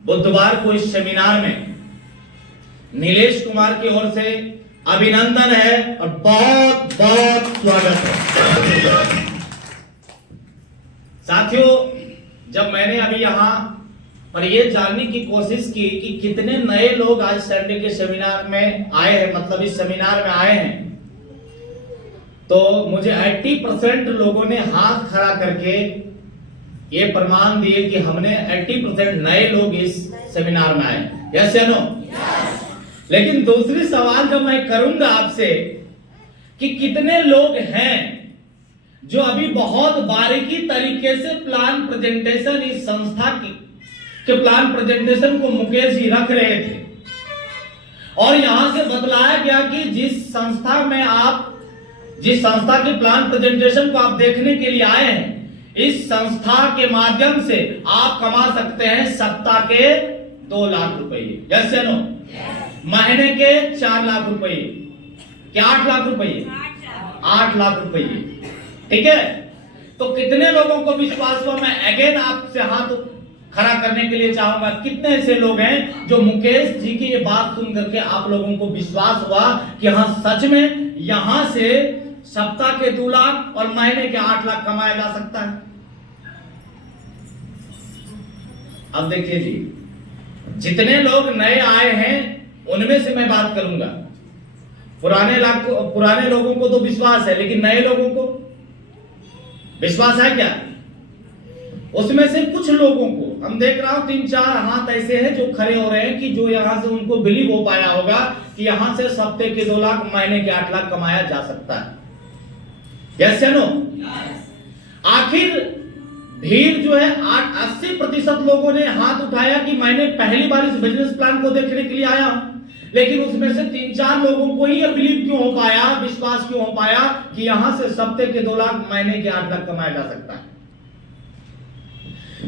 बुधवार को इस सेमिनार में नीलेश कुमार की ओर से अभिनंदन है और बहुत बहुत स्वागत है। साथियों, जब मैंने अभी यहाँ पर यह जानने की कोशिश की कि कितने नए लोग आज संडे के सेमिनार में आए हैं, मतलब इस सेमिनार में आए हैं, तो मुझे 80% लोगों ने हाथ खड़ा करके ये प्रमाण दिए कि हमने 80% नए लोग इस सेमिनार में आए। यस या नो? लेकिन दूसरी सवाल जो मैं करूंगा आपसे कि कितने लोग हैं जो अभी बहुत बारीकी तरीके से प्लान प्रेजेंटेशन इस संस्था के प्लान प्रेजेंटेशन को मुकेश जी रख रहे थे और यहां से बतलाया गया कि जिस संस्था के प्लान प्रेजेंटेशन को आप देखने के लिए आए हैं, इस संस्था के माध्यम से आप कमा सकते हैं सप्ताह के 2 लाख रुपए। यस या नो? महीने के 4 लाख रुपए, क्या 8 लाख रुपए? 8 लाख रुपए। ठीक है, तो कितने लोगों को विश्वास हुआ? मैं अगेन आपसे हाथ खड़ा करने के लिए चाहूंगा, कितने ऐसे लोग हैं जो मुकेश जी की ये बात सुन करके आप लोगों को विश्वास हुआ कि हाँ सच में यहां से सप्ताह के 2 लाख और महीने के 8 लाख कमाया जा सकता है? अब देखिए जी, जितने लोग नए आए हैं उनमें से मैं बात करूंगा। पुराने लोगों को तो विश्वास है, लेकिन नए लोगों को विश्वास है क्या? उसमें से कुछ लोगों को हम देख रहा हूं 3-4 हाथ ऐसे हैं जो खड़े हो रहे हैं कि जो यहां से उनको बिलीव हो पाया होगा कि यहां से सप्ताह के 2 लाख महीने के 8 लाख कमाया जा सकता है। यस या नो? आखिर भीड़ जो है 80% लोगों ने हाथ उठाया कि मैंने पहली बार इस बिजनेस प्लान को देखने के लिए आया हूं, लेकिन उसमें से 3-4 लोगों को ही बिलीव क्यों हो पाया, विश्वास क्यों हो पाया कि यहां से सप्ताह के 2 लाख महीने के 8 लाख कमाया जा सकता है?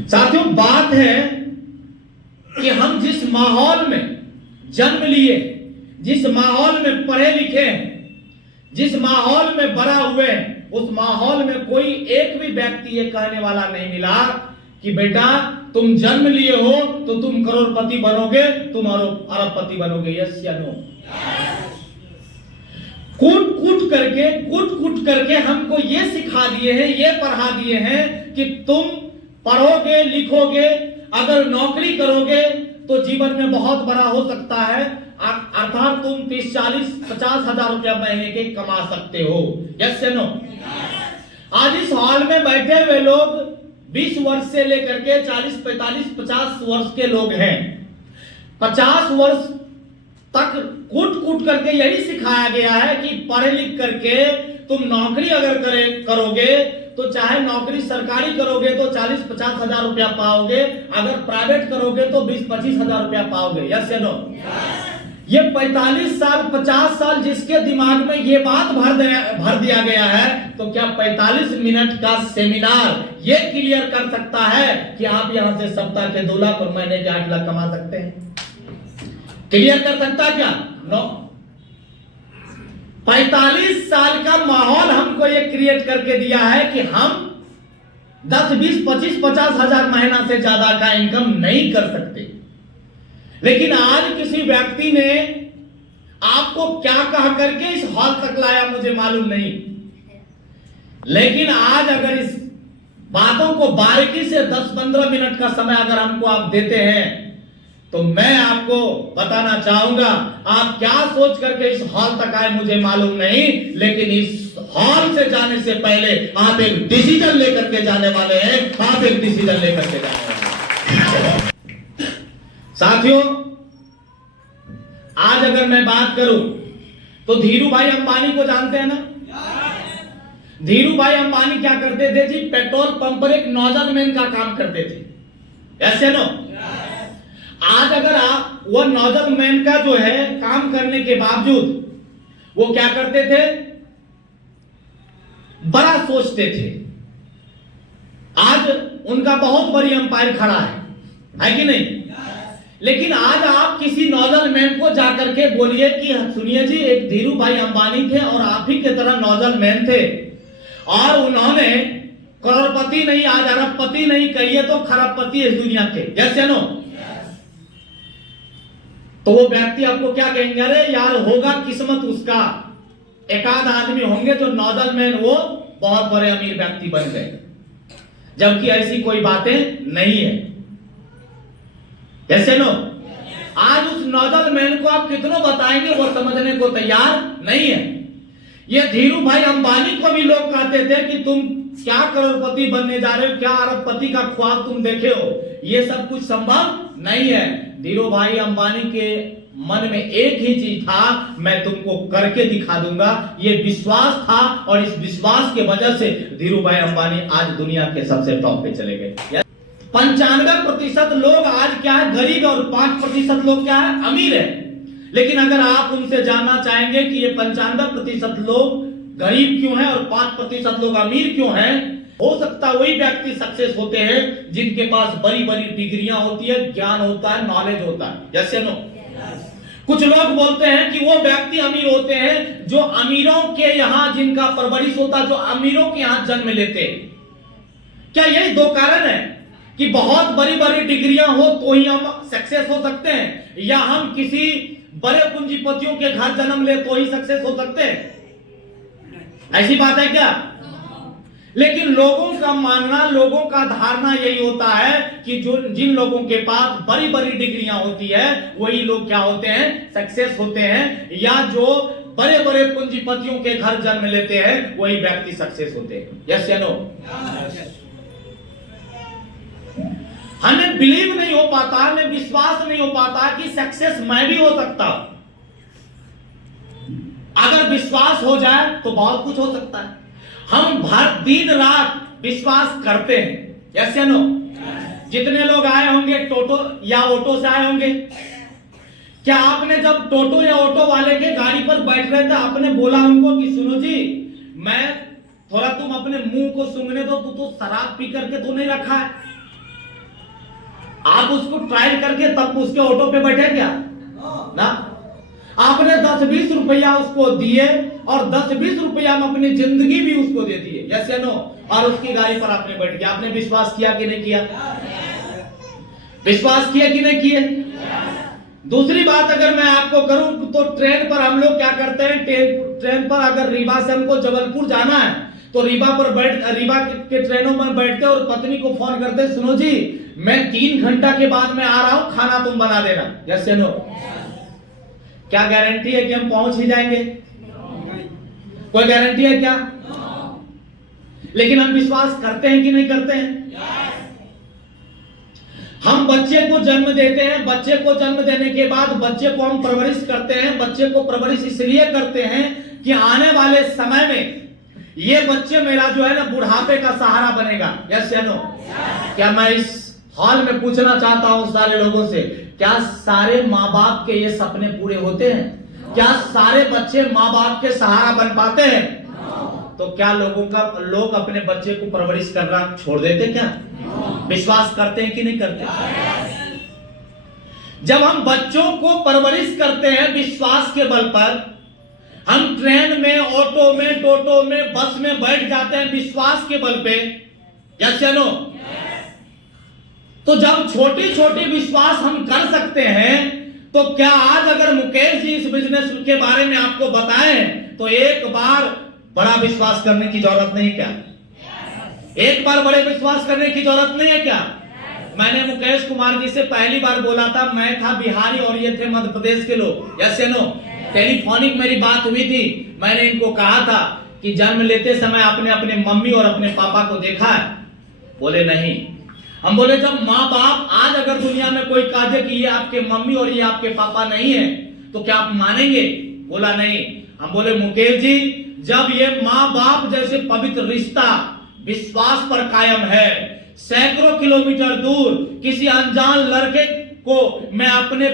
साथियों, बात है कि हम जिस माहौल में जन्म लिए, जिस माहौल में पढ़े लिखे हैं, जिस माहौल में बड़ा हुए हैं, उस माहौल में कोई एक भी व्यक्ति ये कहने वाला नहीं मिला कि बेटा तुम जन्म लिए हो तो तुम करोड़पति बनोगे, तुम अरबपति बनोगे। यस या नो? कूट कूट करके हमको ये सिखा दिए हैं, ये पढ़ा दिए हैं कि तुम पढ़ोगे लिखोगे, अगर नौकरी करोगे तो जीवन में बहुत बड़ा हो सकता है, अर्थात तुम 30-40-50 हजार रुपया महीने के कमा सकते हो। यस या नो? आज इस हॉल में बैठे हुए लोग 20 वर्ष से लेकर के 40-45-50 वर्ष के लोग हैं। 50 वर्ष तक कूट करके यही सिखाया गया है कि पढ़े लिख करके तुम नौकरी अगर करोगे तो चाहे नौकरी सरकारी करोगे तो 40-50 हजार रुपया पाओगे, अगर प्राइवेट करोगे तो 20-25 हजार रुपया पाओगे। यस या नो? ये 45 साल 50 साल जिसके दिमाग में ये बात भर दिया गया है, तो क्या 45 मिनट का सेमिनार ये क्लियर कर सकता है कि आप यहां से सप्ताह के 2 लाख और महीने के 8 लाख कमा सकते हैं? क्लियर कर सकता क्या? नो। 45 साल का माहौल हमको ये क्रिएट करके दिया है कि हम 10, 20, 25, 50 हजार महीना से ज्यादा का इनकम नहीं कर सकते। लेकिन आज किसी व्यक्ति ने आपको क्या कह करके इस हॉल तक लाया मुझे मालूम नहीं, लेकिन आज अगर इस बातों को बारीकी से 10-15 मिनट का समय अगर हमको आप देते हैं तो मैं आपको बताना चाहूंगा, आप क्या सोच करके इस हॉल तक आए मुझे मालूम नहीं, लेकिन इस हॉल से जाने से पहले आप एक डिसीजन लेकर के जाने वाले हैं। आप एक डिसीजन लेकर के जाने वाले हैं। साथियों, आज अगर मैं बात करूं तो धीरू भाई अंबानी को जानते हैं ना? धीरू भाई अंबानी क्या करते थे जी? पेट्रोल पंप पर एक नॉजलमैन का काम करते थे। ऐसे नो? आज अगर आप वो नॉजलमैन का जो है काम करने के बावजूद वो क्या करते थे? बड़ा सोचते थे। आज उनका बहुत बड़ी एम्पायर खड़ा है कि नहीं? लेकिन आज आप किसी नॉजलमैन को जाकर के बोलिए कि सुनिए जी, एक धीरू भाई अंबानी थे और आप ही की तरह नॉजलमैन थे और उन्होंने करोड़पति नहीं, आज अरबपति नहीं, कहिए तो खरबपति इस दुनिया के। यस या नो? तो वो व्यक्ति आपको क्या कहेंगे, अरे यार होगा किस्मत उसका, एक आध आदमी होंगे जो नॉजल मैन वो बहुत बड़े अमीर व्यक्ति बन गए, जबकि ऐसी कोई बातें नहीं है। ऐसे नो आज उस नॉजल मैन को आप कितनों बताएंगे वो समझने को तैयार नहीं है। ये धीरू भाई अंबानी को भी लोग कहते थे कि तुम क्या करोड़पति बनने जा रहे हो, क्या अरबपति का ख्वाब तुम देखे हो, ये सब कुछ संभव नहीं है। धीरू भाई अंबानी के मन में एक ही चीज था, मैं तुमको करके दिखा दूंगा, ये विश्वास था, और इस विश्वास के वजह से धीरू भाई अंबानी आज दुनिया के सबसे टॉप पे चले गए। 95% लोग आज क्या है, गरीब, और 5% लोग क्या है, अमीर है। लेकिन अगर आप उनसे जानना चाहेंगे कि ये 95% लोग गरीब क्यों हैं और 5% लोग अमीर क्यों हैं, हो सकता है वही व्यक्ति सक्सेस होते हैं जिनके पास बड़ी बड़ी डिग्रियां होती है, ज्ञान होता है, नॉलेज होता है। जैसे नो कुछ लोग बोलते हैं कि वो व्यक्ति अमीर होते हैं जो अमीरों के यहाँ जिनका परवरिश होता है, जो अमीरों के यहाँ जन्म लेते हैं। क्या यही दो कारण है कि बहुत बड़ी बड़ी डिग्रियां हो तो ही हम सक्सेस हो सकते हैं, या हम किसी बड़े पूंजीपतियों के घर जन्म ले तो ही सक्सेस हो सकते हैं? ऐसी बात है क्या? लेकिन लोगों का मानना, लोगों का धारणा यही होता है कि जो जिन लोगों के पास बड़ी बड़ी डिग्रियां होती है वही लोग क्या होते हैं, सक्सेस होते हैं, या जो बड़े बड़े पूंजीपतियों के घर जन्म लेते हैं वही व्यक्ति सक्सेस होते हैं। यस या नो? हमें बिलीव नहीं हो पाता, हमें विश्वास नहीं हो पाता कि सक्सेस मैं भी हो सकता हूं। अगर विश्वास हो जाए तो बहुत कुछ हो सकता है। हम दिन रात विश्वास करते हैं। यस या नो? जितने लोग आए होंगे टोटो या ऑटो से आए होंगे, क्या आपने जब टोटो या ऑटो वाले के गाड़ी पर बैठ रहे थे आपने बोला उनको कि सुनो जी, मैं थोड़ा तुम अपने मुंह को सूंघने दो, तो शराब पी करके तो नहीं रखा है? आप उसको ट्रायल करके तब उसके ऑटो पे बैठे क्या? ना, आपने 10-20 रुपया उसको दिए और 10-20 रुपया में अपनी जिंदगी भी उसको दे दिए। यस या नो? और उसकी गाड़ी पर आपने बैठ गया। आपने विश्वास किया कि नहीं किया? विश्वास किया कि नहीं किए? दूसरी बात अगर मैं आपको करूं तो ट्रेन पर हम लोग क्या करते हैं, ट्रेन पर अगर रीवा से हमको जबलपुर जाना है तो रीवा के ट्रेनों में बैठते और पत्नी को फोन करते, सुनो जी मैं 3 घंटा के बाद में आ रहा हूं, खाना तुम बना देना। यस या नो? क्या गारंटी है कि हम पहुंच ही जाएंगे? कोई गारंटी है क्या? लेकिन हम विश्वास करते हैं कि नहीं करते हैं? हम बच्चे को जन्म देते हैं, बच्चे को जन्म देने के बाद बच्चे को हम परवरिश करते हैं। बच्चे को परवरिश इसलिए करते हैं कि आने वाले समय में ये बच्चे मेरा जो है ना बुढ़ापे का सहारा बनेगा। यस या नो? क्या मैं इस हॉल में पूछना चाहता हूं सारे लोगों से, क्या सारे माँ बाप के ये सपने पूरे होते हैं? क्या सारे बच्चे माँ बाप के सहारा बन पाते हैं? तो क्या लोग अपने बच्चे को परवरिश करना छोड़ देते क्या? विश्वास करते हैं कि नहीं करते? जब हम बच्चों को परवरिश करते हैं विश्वास के बल पर, हम ट्रेन में, ऑटो में, टोटो में, बस में बैठ जाते हैं विश्वास के बल पे। यस या नो? तो जब छोटी छोटी विश्वास हम कर सकते हैं, तो क्या आज अगर मुकेश जी इस बिजनेस के बारे में आपको बताएं तो एक बार बड़ा विश्वास करने की जरूरत नहीं क्या? एक बार बड़े विश्वास करने की जरूरत नहीं है क्या? मैंने मुकेश कुमार जी से पहली बार बोला था, मैं था बिहारी और ये थे मध्य प्रदेश के लोग। यस या नो? टेलीफोनिक मेरी बात हुई थी, मैंने इनको कहा था कि जन्म लेते समय आपने अपने मम्मी और अपने पापा को देखा है? बोले नहीं। हम बोले जब माँ बाप आज अगर दुनिया में कोई कह दे कि ये आपके मम्मी और ये आपके पापा नहीं है तो क्या आप मानेंगे? बोला नहीं। हम बोले मुकेश जी, जब ये माँ बाप जैसे पवित्र रिश्ता विश्वास पर कायम है, सैकड़ों किलोमीटर दूर किसी अनजान लड़के को मैं अपने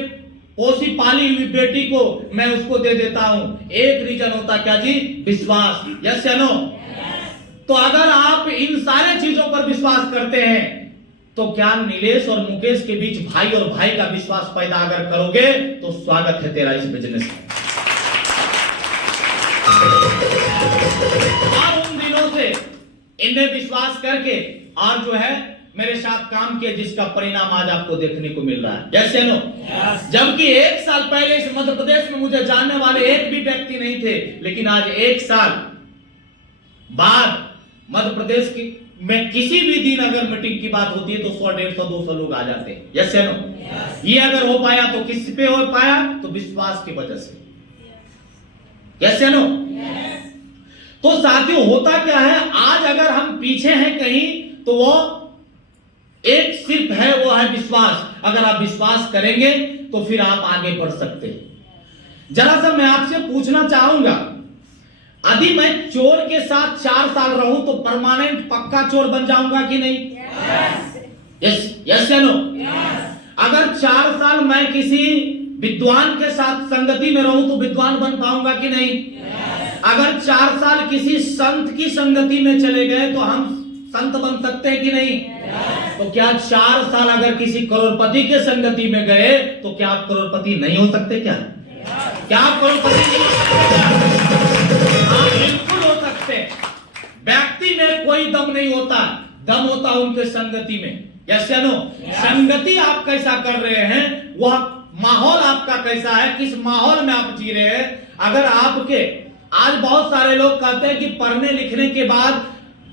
पोसी पाली हुई बेटी को मैं उसको दे देता हूं, एक रीजन होता क्या जी? विश्वास। यस या नो? तो अगर आप इन सारे चीजों पर विश्वास करते हैं तो क्या नीलेश और मुकेश के बीच भाई और भाई का विश्वास पैदा अगर करोगे तो स्वागत है तेरा इस बिजनेस में। और उन दिनों से इनने विश्वास करके और जो है मेरे साथ काम किए जिसका परिणाम आज आपको देखने को मिल रहा है। जैसे नो जबकि 1 साल पहले इस मध्य प्रदेश में मुझे जानने वाले एक भी व्यक्ति नहीं थे, लेकिन आज 1 साल बाद मध्य प्रदेश की में किसी भी दिन अगर मीटिंग की बात होती है तो 100, 150, 200 लोग आ जाते हैं। जैसे नो ये अगर हो पाया तो किस पे हो पाया? तो विश्वास की वजह से। जैसे नो तो साथियों होता क्या है, आज अगर हम पीछे हैं कहीं तो वो एक सिर्फ है, वो है विश्वास। अगर आप विश्वास करेंगे तो फिर आप आगे बढ़ सकते हैं। जरा सा मैं आपसे पूछना चाहूंगा, यदि मैं चोर के साथ 4 साल रहूं तो परमानेंट पक्का चोर बन जाऊंगा कि नहीं? यस या नो? अगर 4 साल मैं किसी विद्वान के साथ संगति में रहूं तो विद्वान बन पाऊंगा कि नहीं? अगर 4 साल किसी संत की संगति में चले गए तो हम संत बन सकते हैं कि नहीं? तो क्या 4 साल अगर किसी करोड़पति के संगति में गए तो क्या आप करोड़पति नहीं हो सकते? क्या आप करोड़पति नहीं हो सकते? आप बिल्कुल हो सकते। व्यक्ति में कोई दम नहीं होता, दम होता उनके संगति में। यस या नो? संगति आप कैसा कर रहे हैं, वह माहौल आपका कैसा है, किस माहौल में आप जी रहे हैं। अगर आपके आज बहुत सारे लोग कहते हैं कि पढ़ने लिखने के बाद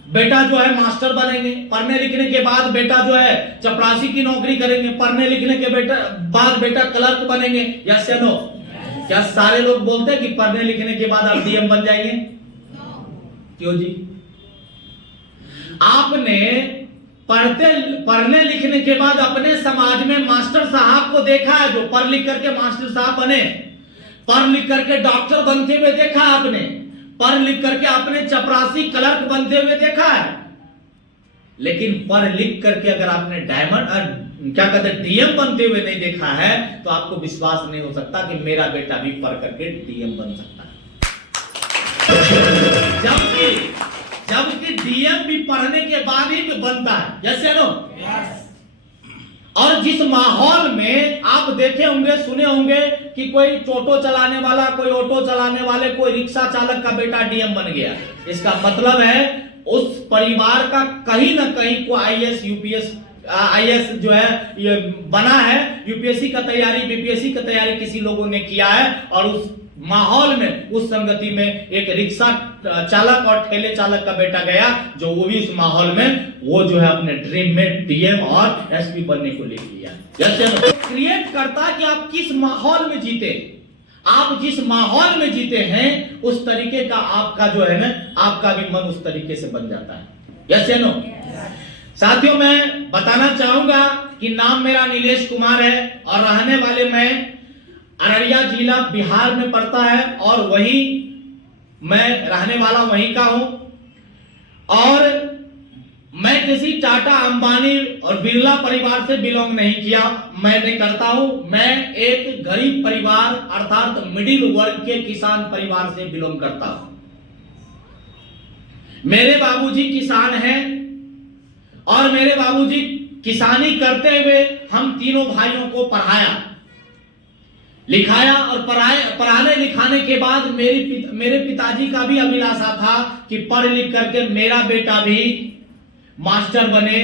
बेटा जो है मास्टर बनेंगे, पढ़ने लिखने के बाद बेटा जो है चपरासी की नौकरी करेंगे, पढ़ने लिखने के बाद बेटा क्लर्क बनेंगे। यस या नो? क्या सारे लोग बोलते हैं कि पढ़ने लिखने के बाद आप डीएम बन जाएंगे? क्यों जी? आपने पढ़ने लिखने के बाद अपने समाज में मास्टर साहब को देखा है जो पढ़ लिख करके मास्टर साहब बने, पढ़ लिख करके डॉक्टर बनते हुए देखा आपने, पढ़ लिख करके अपने चपरासी क्लर्क बनते हुए देखा है। लेकिन पढ़ लिख करके अगर आपने क्या कहते हैं डीएम बनते हुए नहीं देखा है तो आपको विश्वास नहीं हो सकता कि मेरा बेटा भी पढ़ करके डीएम बन सकता है। जबकि डीएम भी पढ़ने के बाद ही बनता है। जैसे नो? और जिस माहौल में आप देखे होंगे, सुने होंगे कि कोई टोटो चलाने वाला, कोई ऑटो चलाने वाले, कोई रिक्शा चालक का बेटा डीएम बन गया, इसका मतलब है उस परिवार का कहीं ना कहीं को आईएएस जो है ये बना है, यूपीएससी का तैयारी, बीपीएससी का तैयारी किसी लोगों ने किया है। और उस माहौल में, उस संगति में एक रिक्शा चालक और ठेले चालक का बेटा गया जो वो भी उस माहौल में वो जो है अपने ड्रीम में डीएम और एसपी बनने को ले लिया। जैसे क्रिएट करता कि आप किस माहौल में जीते, आप जिस माहौल में जीते हैं उस तरीके का आपका जो है ना, आपका भी मन उस तरीके से बन जाता है। यस या नो? साथियों मैं बताना चाहूंगा कि नाम मेरा नीलेश कुमार है और रहने वाले मैं अररिया जिला बिहार में पड़ता है और वही मैं रहने वाला वहीं का हूं। और मैं किसी टाटा अंबानी और बिरला परिवार से बिलोंग नहीं किया, मैं नहीं करता हूं। मैं एक गरीब परिवार अर्थात मिडिल वर्ग के किसान परिवार से बिलोंग करता हूं। मेरे बाबूजी किसान हैं और मेरे बाबूजी किसानी करते हुए हम तीनों भाइयों को पढ़ाया लिखाया और पढ़ाने लिखाने के बाद मेरे पिताजी का भी अभिलाषा था कि पढ़ लिख करके मेरा बेटा भी मास्टर बने,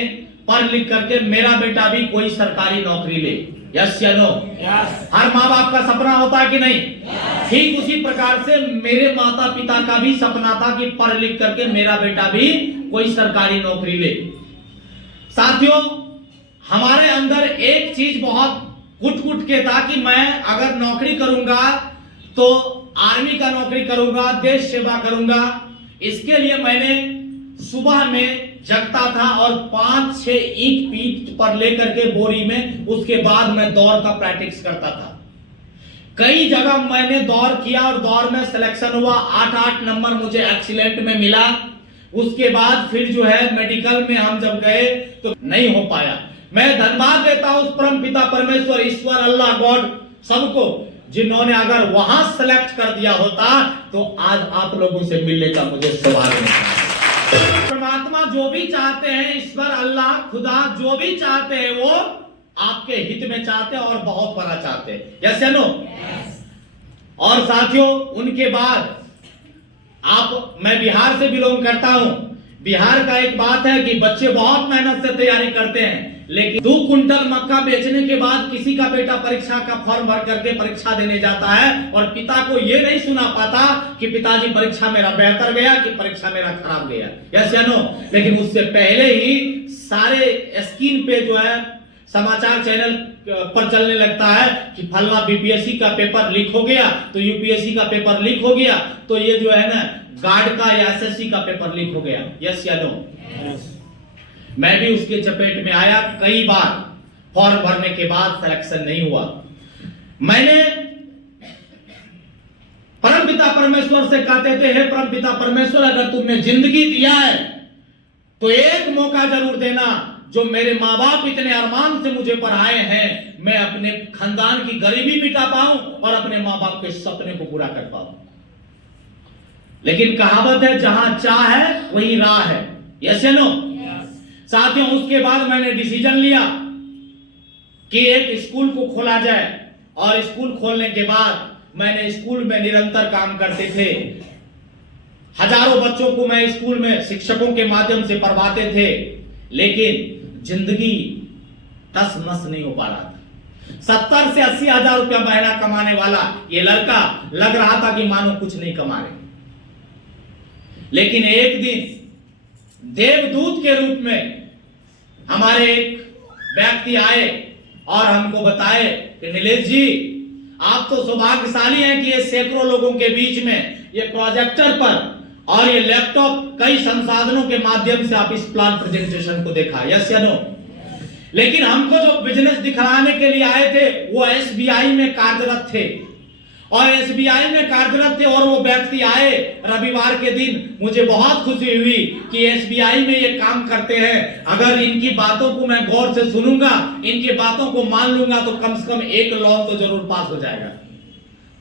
पढ़ लिख करके मेरा बेटा भी कोई सरकारी नौकरी ले। यस या नो? हर माँ बाप का सपना होता है कि नहीं? ठीक उसी प्रकार से मेरे माता पिता का भी सपना था कि पढ़ लिख करके मेरा बेटा भी कोई सरकारी नौकरी ले। साथियों हमारे अंदर एक चीज बहुत कुट के था कि मैं अगर नौकरी करूंगा तो आर्मी का नौकरी करूंगा, देश सेवा करूंगा। इसके लिए मैंने सुबह में जगता था और 5-6 ईंट पीठ पर लेकर के बोरी में, उसके बाद मैं दौड़ का प्रैक्टिस करता था। कई जगह मैंने दौड़ किया और दौड़ में सिलेक्शन हुआ, 8-8 नंबर मुझे एक्सीलेंट में मिला। उसके बाद फिर जो है मेडिकल में हम जब गए तो नहीं हो पाया। मैं धन्यवाद देता हूं उस परम पिता परमेश्वर, ईश्वर, अल्लाह, गॉड सबको, जिन्होंने अगर वहां सेलेक्ट कर दिया होता तो आज आप लोगों से मिलने का मुझे सौभाग्य नहीं। परमात्मा जो भी चाहते हैं, ईश्वर, अल्लाह, खुदा जो भी चाहते हैं वो आपके हित में चाहते हैं और बहुत बड़ा चाहते हैं। यस या नो? और साथियों उनके बाद मैं बिहार से बिलोंग करता हूं। बिहार का एक बात है कि बच्चे बहुत मेहनत से तैयारी करते हैं, लेकिन 2 कुंटल मक्का बेचने के बाद किसी का बेटा परीक्षा का फॉर्म भर करके परीक्षा देने जाता है और पिता को यह नहीं सुना पाता कि पिताजी परीक्षा मेरा बेहतर गया कि परीक्षा मेरा खराब गया, यस या नो। लेकिन उससे पहले ही सारे स्क्रीन पे जो है समाचार चैनल पर चलने लगता है कि फलना बीपीएससी का पेपर लीक हो गया, तो यूपीएससी का पेपर लीक हो गया, तो ये जो है ना गार्ड का या एसएससी का पेपर लीक हो गया, यस या नो। मैं भी उसके चपेट में आया कई बार, फॉर्म भरने के बाद सिलेक्शन नहीं हुआ। मैंने परमपिता परमेश्वर से कहते थे, हे परमपिता परमेश्वर, अगर तुमने जिंदगी दिया है तो एक मौका जरूर देना, जो मेरे माँ बाप इतने अरमान से मुझे पढ़ाए हैं, मैं अपने खानदान की गरीबी मिटा पाऊं और अपने माँ बाप के सपने को पूरा कर पाऊं। लेकिन कहावत है, जहां चाह है वहीं राह है, यस या नो। साथियों, उसके बाद मैंने डिसीजन लिया कि एक स्कूल को खोला जाए, और स्कूल खोलने के बाद मैंने स्कूल में निरंतर काम करते थे। हजारों बच्चों को मैं स्कूल में शिक्षकों के माध्यम से पढ़वाते थे, लेकिन जिंदगी टस नस नहीं हो पा रहा था। 70 से 80 हजार रुपया महीना कमाने वाला ये लड़का लग रहा था कि मानो कुछ नहीं कमा रहे। लेकिन एक दिन देवदूत के रूप में हमारे एक व्यक्ति आए और हमको बताए कि नीलेश जी, आप तो सौभाग्यशाली हैं कि ये सैकड़ों लोगों के बीच में ये प्रोजेक्टर पर और ये लैपटॉप कई संसाधनों के माध्यम से आप इस प्लान प्रेजेंटेशन को देखा, यस या नो। लेकिन हमको जो बिजनेस दिखाने के लिए आए थे वो एसबीआई में कार्यरत थे, और एसबीआई में कार्यरत थे, और वो व्यक्ति आए रविवार के दिन। मुझे बहुत खुशी हुई कि एसबीआई में ये काम करते हैं, अगर इनकी बातों को मैं गौर से सुनूंगा, इनकी बातों को मान लूंगा, तो कम से कम एक लोन तो जरूर पास हो जाएगा,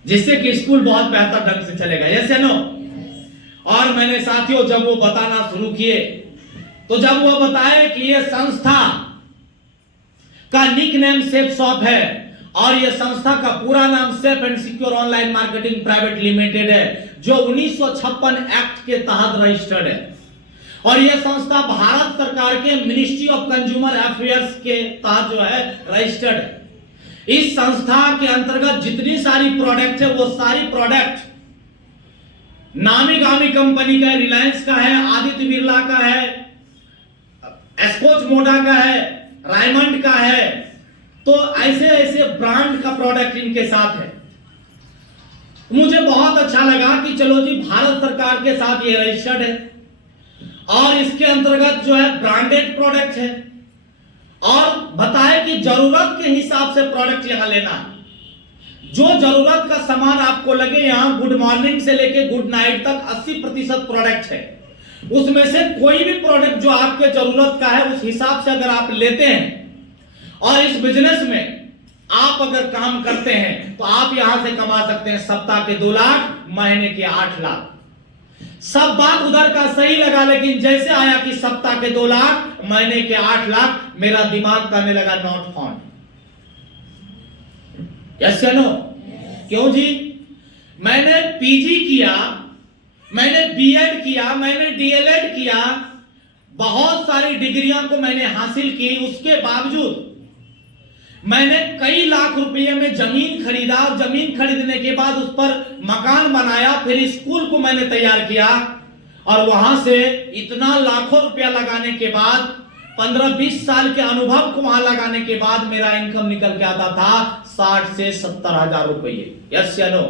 जिससे कि स्कूल बहुत बेहतर ढंग से चलेगा, यस या नो। और मैंने साथियों जब वो बताना शुरू किए, तो जब वो बताए कि ये संस्था का निक नेम सेफ शॉप है, और ये संस्था का पूरा नाम safe and secure online marketing private limited है, जो 1956 एक्ट के तहत रजिस्टर्ड है, और यह संस्था भारत सरकार के मिनिस्ट्री ऑफ कंज्यूमर अफेयर्स के तहत जो है रजिस्टर्ड है। इस संस्था के अंतर्गत जितनी सारी प्रोडक्ट है, वो सारी प्रोडक्ट नामी गामी कंपनी का है, रिलायंस का है, आदित्य बिरला का है, एस्कोच मोडा का है, रायमंड का है, तो ऐसे ऐसे ब्रांड का प्रोडक्ट इनके साथ है। मुझे बहुत अच्छा लगा कि चलो जी, भारत सरकार के साथ ये रजिस्टर्ड है, और इसके अंतर्गत जो है ब्रांडेड प्रोडक्ट है, और बताए कि जरूरत के हिसाब से प्रोडक्ट यहां लेना है। जो जरूरत का सामान आपको लगे, यहां गुड मॉर्निंग से लेके गुड नाइट तक 80% प्रोडक्ट है। उसमें से कोई भी प्रोडक्ट जो आपके जरूरत का है, उस हिसाब से अगर आप लेते हैं और इस बिजनेस में आप अगर काम करते हैं, तो आप यहां से कमा सकते हैं सप्ताह के 2 लाख, महीने के 8 लाख। सब बात उधर का सही लगा, लेकिन जैसे आया कि सप्ताह के 2 लाख, महीने के 8 लाख, मेरा दिमाग कहने लगा नॉट फाउंड, यस या नो। क्यों जी? मैंने पीजी किया, मैंने बीएड किया, मैंने डीएलएड किया, बहुत सारी डिग्रियां को मैंने हासिल की, उसके बावजूद मैंने कई लाख रुपए में जमीन खरीदा, और जमीन खरीदने के बाद उस पर मकान बनाया, फिर स्कूल को मैंने तैयार किया, और वहां से इतना लाखों रुपया लगाने के बाद 15-20 साल के अनुभव को वहां लगाने के बाद मेरा इनकम निकल के आता था 60 से 70 हजार रुपये, यस या नो।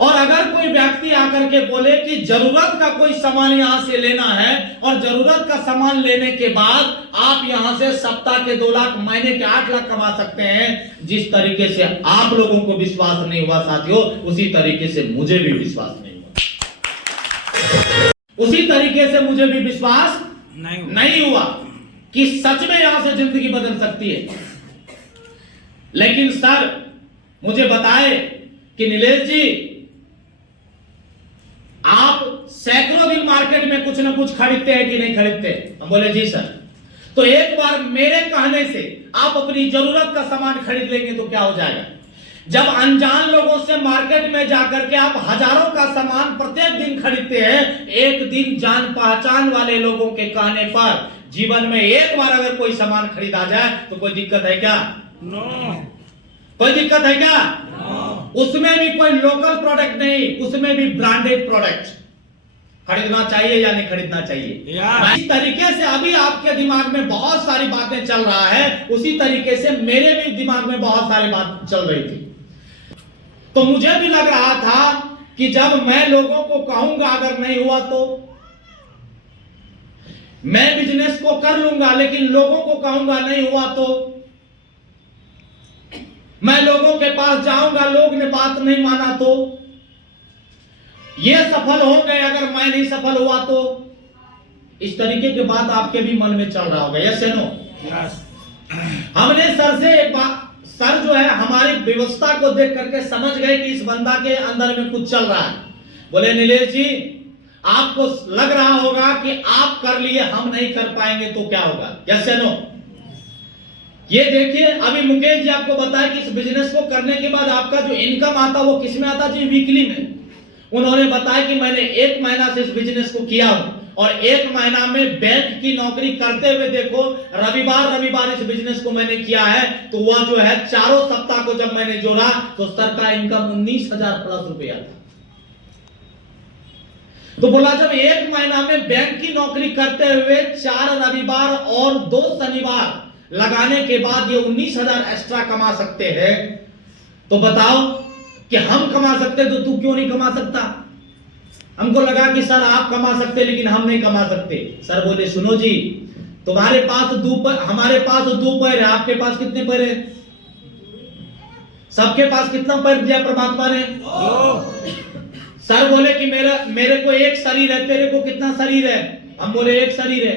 और अगर कोई व्यक्ति आकर के बोले कि जरूरत का कोई सामान यहां से लेना है, और जरूरत का सामान लेने के बाद आप यहां से सप्ताह के 2 लाख, महीने के 8 लाख कमा सकते हैं, जिस तरीके से आप लोगों को विश्वास नहीं हुआ साथियों, उसी तरीके से मुझे भी विश्वास नहीं हुआ, उसी तरीके से मुझे भी विश्वास नहीं हुआ कि सच में यहां से जिंदगी बदल सकती है। लेकिन सर मुझे बताए कि नीलेश जी, आप सैकड़ों दिन मार्केट में कुछ ना कुछ खरीदते हैं कि नहीं खरीदते? हम बोले जी सर। तो एक बार मेरे कहने से आप अपनी जरूरत का सामान खरीद लेंगे तो क्या हो जाएगा? जब अनजान लोगों से मार्केट में जाकर के आप हजारों का सामान प्रत्येक दिन खरीदते हैं, एक दिन जान पहचान वाले लोगों के कहने पर जीवन में एक बार अगर कोई सामान खरीदा जाए तो कोई दिक्कत है क्या? नो। कोई दिक्कत है क्या? नो। उसमें भी कोई लोकल प्रोडक्ट नहीं, उसमें भी ब्रांडेड प्रोडक्ट खरीदना चाहिए या नहीं खरीदना चाहिए? इस तरीके से अभी आपके दिमाग में बहुत सारी बातें चल रहा है, उसी तरीके से मेरे भी दिमाग में बहुत सारी बात चल रही थी। तो मुझे भी लग रहा था कि जब मैं लोगों को कहूंगा अगर नहीं हुआ तो मैं बिजनेस को कर लूंगा, लेकिन लोगों को कहूंगा नहीं हुआ तो मैं लोगों के पास जाऊंगा, लोग ने बात नहीं माना तो ये सफल हो गए, अगर मैं नहीं सफल हुआ तो। इस तरीके की बात आपके भी मन में चल रहा होगा, यस या नो? हमने सर से एक बात, सर जो है हमारी व्यवस्था को देख करके समझ गए कि इस बंदा के अंदर में कुछ चल रहा है। बोले नीलेश जी, आपको लग रहा होगा कि आप कर लिए, हम नहीं कर पाएंगे तो क्या होगा, यस या नो? ये देखिए, अभी मुकेश जी आपको बताया कि इस बिजनेस को करने के बाद आपका जो इनकम आता वो किस में आता जी? वीकली में। उन्होंने बताया कि मैंने 1 महीना से इस बिजनेस को किया हूं और 1 महीना में बैंक की नौकरी करते हुए देखो, रविवार इस बिजनेस को मैंने किया है, तो वह जो है चारों सप्ताह को जब मैंने जोड़ा तो सर का इनकम 19,000 प्लस रुपया था। तो बोला जब 1 महीना में बैंक की नौकरी करते हुए 4 रविवार और 2 शनिवार लगाने के बाद ये 19,000 एक्स्ट्रा कमा सकते हैं, तो बताओ कि हम कमा सकते तो तू क्यों नहीं कमा सकता? हमको लगा कि सर आप कमा सकते लेकिन हम नहीं कमा सकते। सर बोले सुनो जी, तुम्हारे पास हमारे पास 2 पैर है, आपके पास कितने पैर है? सबके पास कितना पैर दिया परमात्मा ने? 2। सर बोले कि मेरे को 1 शरीर है, तेरे को कितना शरीर है? हम बोले 1 शरीर है।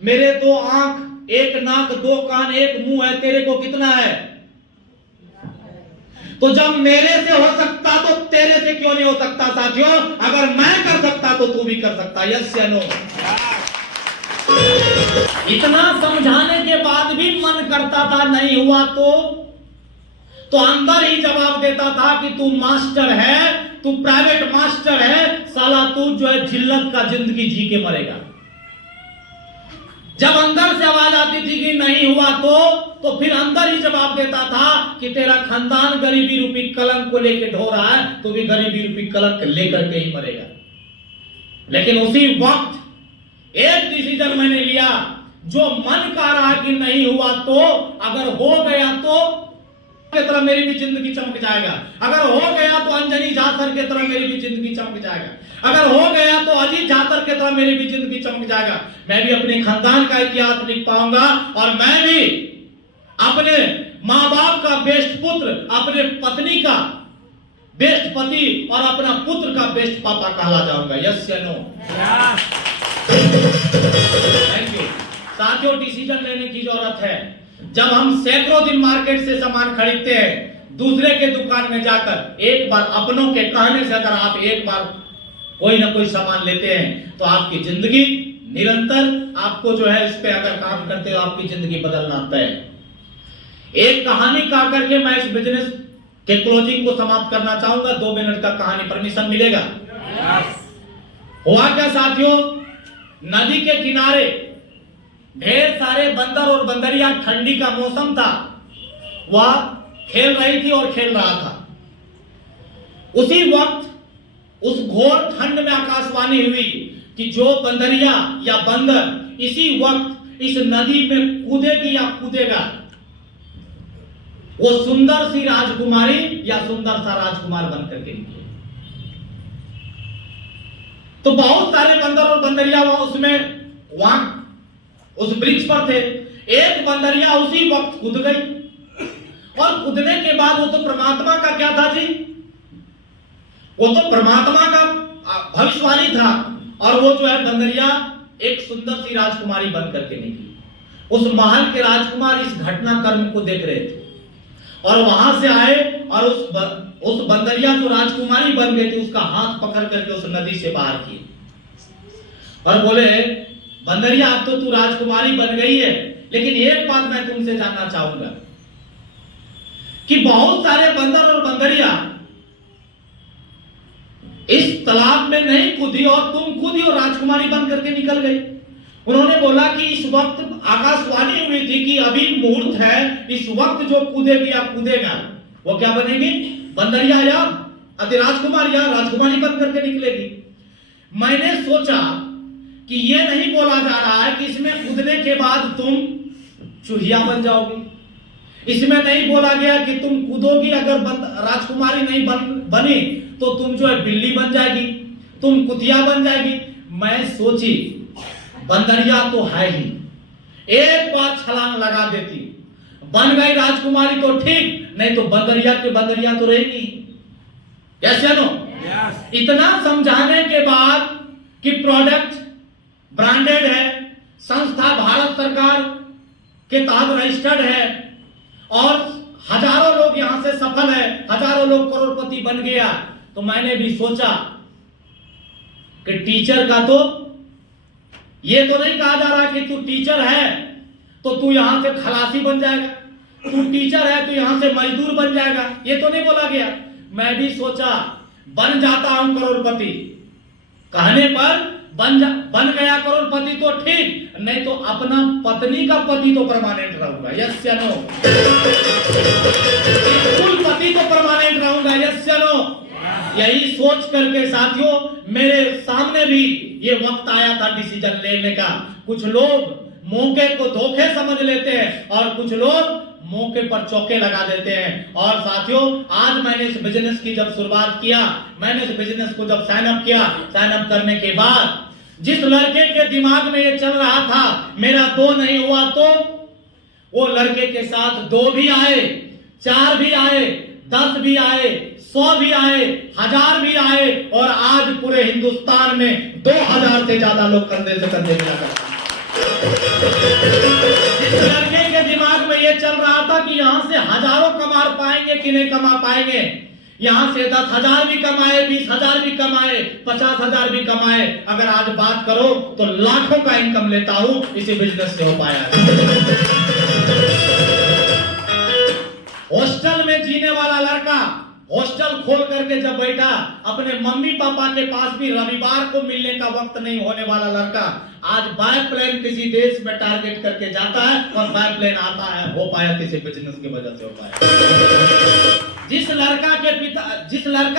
मेरे 2 आंख, 1 नाक, 2 कान, 1 मुंह है, तेरे को कितना है? तो जब मेरे से हो सकता तो तेरे से क्यों नहीं हो सकता साथियों? अगर मैं कर सकता तो तू भी कर सकता, यस या नो? इतना समझाने के बाद भी मन करता था नहीं हुआ तो अंदर ही जवाब देता था कि तू मास्टर है, तू प्राइवेट मास्टर है, साला तू जो है जिल्लत का जिंदगी जी के मरेगा। जब अंदर से आवाज आती थी कि नहीं हुआ तो फिर अंदर ही जवाब देता था कि तेरा खानदान गरीबी रूपी कलंक को लेकर ढो रहा है, तो भी गरीबी रूपी कलंक लेकर के ही मरेगा। लेकिन उसी वक्त एक डिसीजन मैंने लिया, जो मन का रहा कि नहीं हुआ तो, अगर हो गया तो के तरह मेरी भी जिंदगी चमक जाएगा, अगर हो गया तो अंजनी जासर के तरह मेरी भी जिंदगी चमक जाएगा, अगर हो गया तो अजीत जासर के तरह मेरी भी जिंदगी चमक जाएगा। मैं भी अपने खानदान का इतिहास लिख पाऊंगा और मैं भी अपने माँ बाप का बेस्ट पुत्र, अपने पत्नी का बेस्ट पति और अपना पुत्र का बेस्ट पापा कहला जाऊंगा, यस या नो? थैंक यू साथियों। डिसीजन लेने की जरूरत है। जब हम सैकड़ों दिन मार्केट से सामान खरीदते हैं, दूसरे के दुकान में जाकर एक बार अपनों के कहने से अगर आप एक बार कोई ना कोई सामान लेते हैं तो आपकी जिंदगी निरंतर आपको जो है इस पे अगर काम करते हो आपकी जिंदगी बदलना तय है। एक कहानी कह करके मैं इस बिजनेस के क्लोजिंग को समाप्त करना चाहूंगा। 2 मिनट का कहानी, परमिशन मिलेगा? हुआ क्या साथियों, नदी के किनारे ढेर सारे बंदर और बंदरिया, ठंडी का मौसम था, वह खेल रही थी और खेल रहा था। उसी वक्त उस घोर ठंड में आकाशवाणी हुई कि जो बंदरिया या बंदर इसी वक्त इस नदी में कूदेगी या कूदेगा, वो सुंदर सी राजकुमारी या सुंदर सा राजकुमार बनकर के निकले। तो बहुत सारे बंदर और बंदरिया वहां उस वृक्ष पर थे। एक बंदरिया उसी वक्त कूद गई और कूदने के बाद वो तो परमात्मा का क्या था जी, वो तो परमात्मा का भविष्यवाणी था और वो जो है बंदरिया एक सुंदर सी राजकुमारी बनकर के निकली। उस महल के राजकुमार इस घटनाक्रम को देख रहे थे और वहां से आए और उस बंदरिया जो राजकुमारी बन गई थी उसका हाथ पकड़ करके उस नदी से बाहर किए और बोले, बंदरिया अब तो तू राजकुमारी बन गई है, लेकिन एक बात मैं तुमसे जानना चाहूंगा कि बहुत सारे बंदर और बंदरिया इस तालाब में नहीं कूदी और तुम कूदी और राजकुमारी बन करके निकल गई। उन्होंने बोला कि इस वक्त आकाशवाणी हुई थी कि अभी मुहूर्त है, इस वक्त जो कूदेगी या कूदेगा वो क्या बनेगी, बंदरिया या अति राजकुमार या राजकुमारी बन करके निकलेगी। मैंने सोचा कि ये नहीं बोला जा रहा है कि इसमें कूदने के बाद तुम चूहिया बन जाओगी, इसमें नहीं बोला गया कि तुम कूदोगी अगर राजकुमारी नहीं बनी तो तुम जो है बिल्ली बन जाएगी, तुम कुतिया बन जाएगी। मैं सोची बंदरिया तो है ही, एक बार छलांग लगा देती, बन गई राजकुमारी तो ठीक, नहीं तो बंदरिया के बंदरिया तो रहेगी। यस या नो? इतना समझाने के बाद कि प्रोडक्ट ब्रांडेड है, संस्था भारत सरकार के तहत रजिस्टर्ड है और हजारों लोग यहां से सफल है, हजारों लोग करोड़पति बन गया, तो मैंने भी सोचा कि टीचर का तो ये तो नहीं कहा जा रहा कि तू टीचर है तो तू यहां से खलासी बन जाएगा, तू टीचर है तो यहां से मजदूर बन जाएगा, ये तो नहीं बोला गया। मैं भी सोचा बन जाता हूं करोड़पति, कहने पर बन गया करोड़पति तो ठीक, नहीं तो अपना पत्नी का पति तो परमानेंट रहूंगा। यस या नो? कुल पति तो परमानेंट रहूंगा। यस या नो? यही सोच करके साथियों मेरे सामने भी ये वक्त आया था डिसीजन लेने का। कुछ लोग मौके को धोखे समझ लेते हैं और कुछ लोग मौके पर चौके लगा देते हैं। और साथियों आज मैंने इस बिजनेस की जब शुरुआत किया, मैंने इस बिजनेस को जब साइन अप किया, साइन अप करने के बाद जिस लड़के के दिमाग में ये चल रहा था मेरा 2 नहीं हुआ तो वो लड़के के साथ 2 भी आए, 4 भी आए, 10 भी आए, 100 भी आए, 1000 भी आए और आज पूरे हिंदुस्तान में 2000 से ज्यादा लोग कंधे से कंधे मिला करते हैं। जिस लड़के के दिमाग में ये चल रहा था कि यहां से हजारों कमा पाएंगे कि नहीं कमा पाएंगे, यहां से 10,000 भी कमाए, 20,000 भी कमाए, 50,000 भी कमाए, अगर आज बात करो तो लाखों का इनकम लेता हूं, इसी बिजनेस से हो पाया। हॉस्टल में जीने वाला लड़का हॉस्टल खोल करके जब बैठा, अपने मम्मी पापा के पास भी रविवार को मिलने का वक्त नहीं होने वाला लड़का आज बायप्लेन किसी देश में टारगेट करके जाता है और बायप्लेन आता है, हो पाया किसी बिजनेस की वजह से हो पाया। जिस लड़का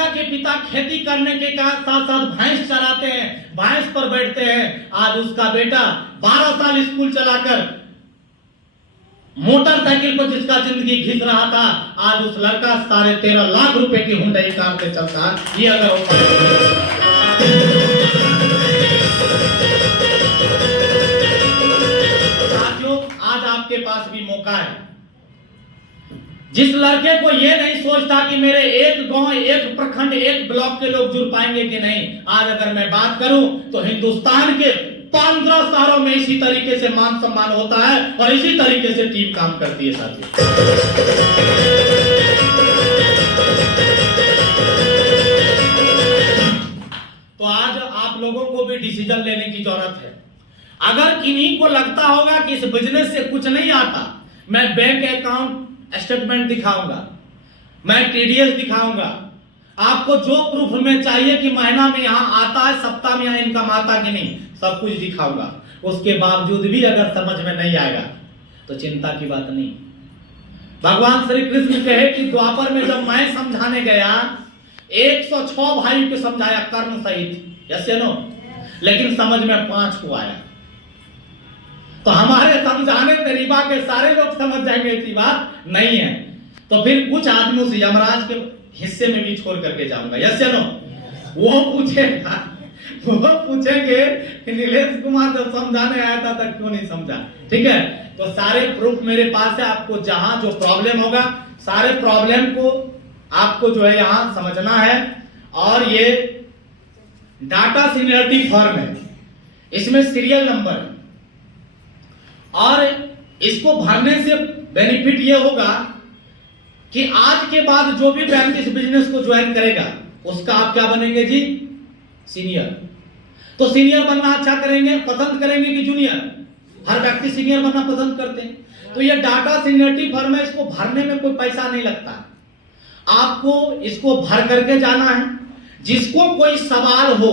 के पिता खेती करने के साथ साथ भैंस चराते हैं, भैंस पर बैठते हैं, आज उसका बेटा 12 साल स्कूल चलाकर मोटरसाइकिल पर जिसका जिंदगी घिस रहा था, आज उस लड़का 13.5 लाख रुपए की हुंडई कार से चलता है। ये अगर साथियों आज आपके पास भी मौका है। जिस लड़के को ये नहीं सोचता कि मेरे एक गांव, एक प्रखंड, एक ब्लॉक के लोग जुड़ पाएंगे कि नहीं, आज अगर मैं बात करूं तो हिंदुस्तान के 15 शहरों में इसी तरीके से मान सम्मान होता है और इसी तरीके से टीम काम करती है साथियों। तो आज आप लोगों को भी डिसीजन लेने की जरूरत है। अगर किन्हीं को लगता होगा कि इस बिजनेस से कुछ नहीं आता, मैं बैंक अकाउंट स्टेटमेंट दिखाऊंगा, मैं टीडीएस दिखाऊंगा, आपको जो प्रूफ में चाहिए कि महीना में यहां आता है, सप्ताह में यहां इनकम आता कि नहीं, सब कुछ दिखाऊंगा। उसके बावजूद भी अगर समझ में नहीं आएगा तो चिंता की बात नहीं। भगवान श्री कृष्ण कहे कि द्वापर में जब मैं समझाने गया 106 भाई को समझाया कर्म सहित, यस या नो, लेकिन समझ में 5 को आया। तो हमारे समझाने तरीका के सारे लोग समझ जाएंगे ऐसी बात नहीं है, तो फिर कुछ आदमियों से यमराज के हिस्से में भी छोड़ करके जाऊंगा। यस या नो? वो पूछेंगे कि नीलेश कुमार जब समझाने आया था तब क्यों नहीं समझा। ठीक है, तो सारे प्रूफ मेरे पास है। आपको जहां जो प्रॉब्लम होगा सारे प्रॉब्लम को आपको जो है यहां समझना है। और ये डाटा सीनियरिटी फॉर्म है, इसमें सीरियल नंबर, और इसको भरने से बेनिफिट ये होगा कि आज के बाद जो भी व्यक्ति इस बिजनेस को ज्वाइन करेगा उसका आप क्या बनेंगे जी? सीनियर। तो सीनियर बनना अच्छा करेंगे, पसंद करेंगे कि जूनियर? हर व्यक्ति सीनियर बनना पसंद करते हैं। तो ये डाटा सीनियरिटी फॉर्म है, इसको भरने में कोई पैसा नहीं लगता, आपको इसको भर करके जाना है। जिसको कोई सवाल हो